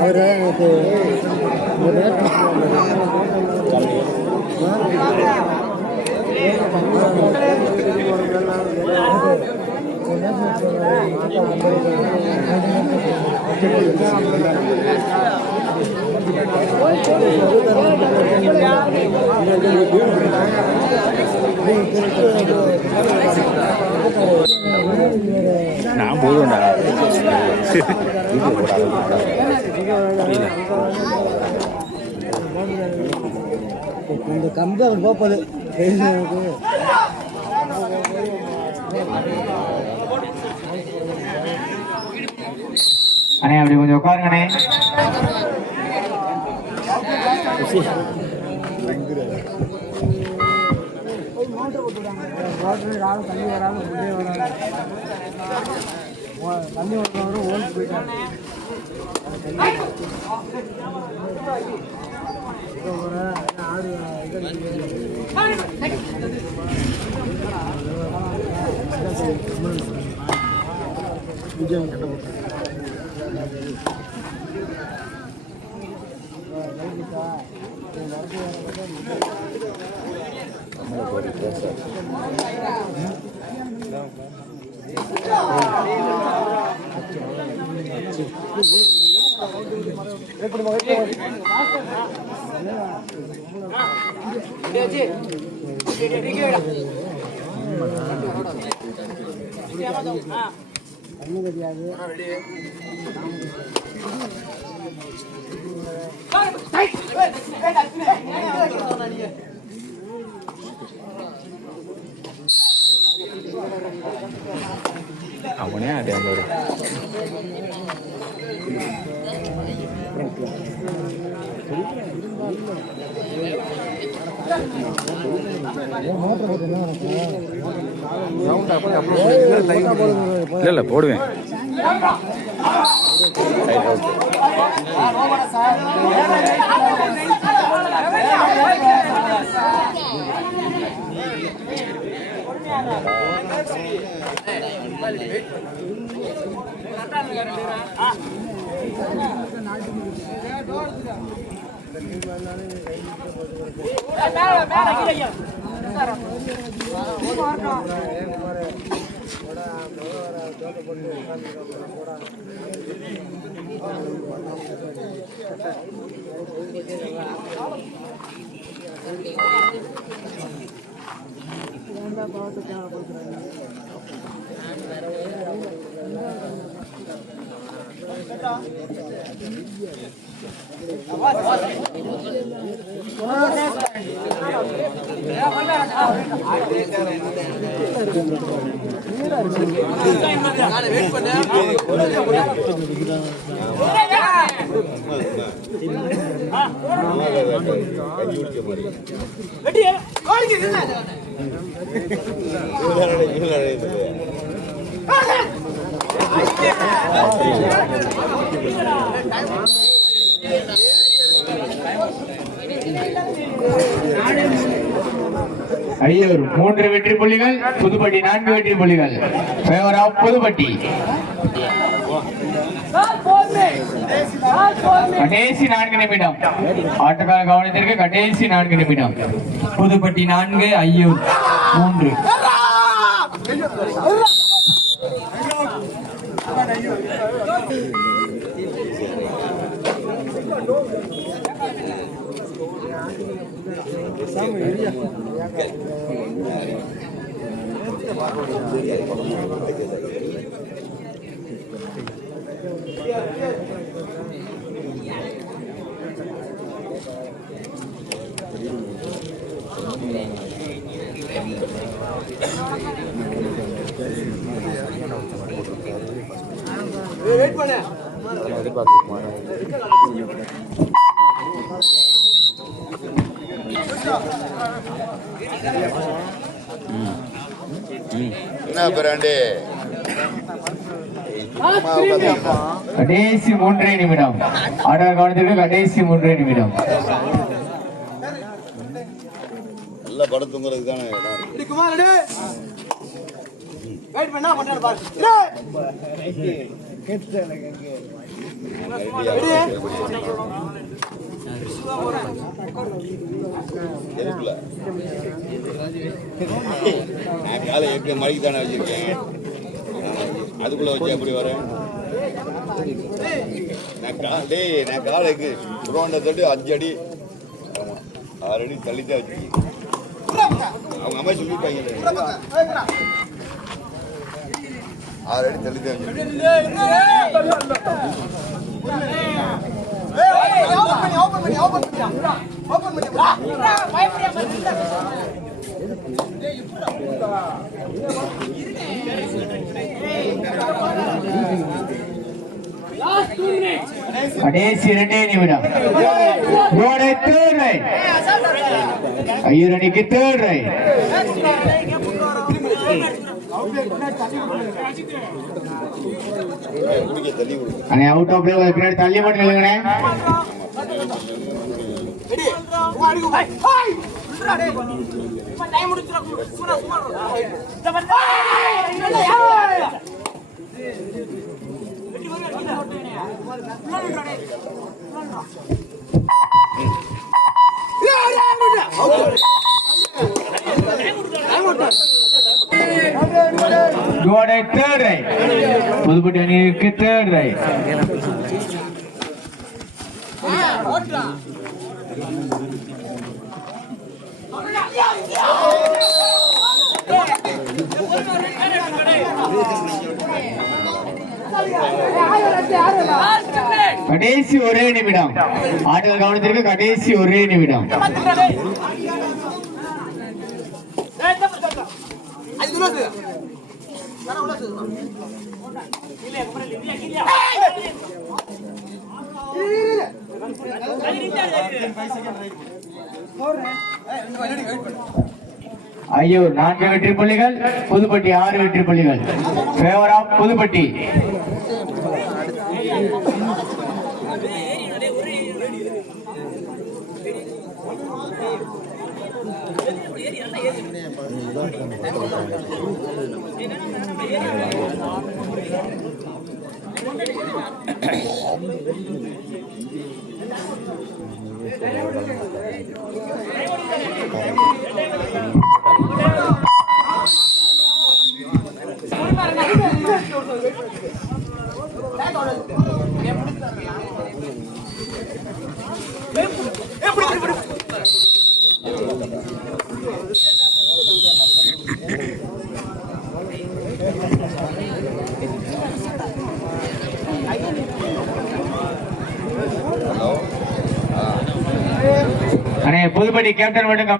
அவர் எனக்கு நான் போதும்டா இந்த கம்பு அவர் போப்பது அண்ணே அப்படி கொஞ்சம் உட்காருங்கண்ணே. தண்ணி வராது உள்ளே வராது தண்ணி வரவரும் ஓல்டு போயிட்டாங்க. ஆடு விஜயம் கட்டப்பட்ட அவனே அதே மாதிரி இல்லை போடுவேன். ஐயூர் 3 வெற்றி புள்ளிகள், புதுப்பட்டி 4 வெற்றி புள்ளிகள். Favour of Pudupatti. கடைசி 4 நிமிடம் ஆட்டக்கார கவனத்திற்கு. கடைசி 4 நிமிடம். புதுப்பட்டி 4, ஐயூர் 3. கடைசி 3 நிமிடம் ஆர்டர் கவனத்திற்கு. கடைசி 3 நிமிடம். நல்ல படம் தூங்குறதுக்கு தானே வெயிட் பண்ணா பண்றாரு பாரு நான் காலை 8 மணிக்கு தானே வச்சிருக்கேன். அதுக்குள்ள வச்சு எப்படி வரேன்? நான் காலைக்கு புரோண்ட தட்டு 5 அடி 6 அடி தள்ளி தான் வச்சிருக்கேன். அவங்க அம்மா சொல்லியிருப்பாங்க 6 அடி தள்ளி தான் வச்சிருக்கேன். கடைசி 2 நிமிடம். ஐயர் அணிக்கு தேர்ட் ரைட். அண்ணே அவுட் ஆஃப் பிளே பின்னாடி தள்ளி மட்டும் இல்லைங்கண்ணே. Third right. புதுப்பட்டி அணிக்கு தேர்ட் ரைட். கடைசி ஒரே நிமிடம். ஆட்டங்கள் கவனத்திற்கு கடைசி ஒரே நிமிடம். ஐயூர் 4 வெற்றி புள்ளிகள், புதுப்பட்டி 6 வெற்றி புள்ளிகள். Favour of Pudupatti. Pudupatti captain மட்டும்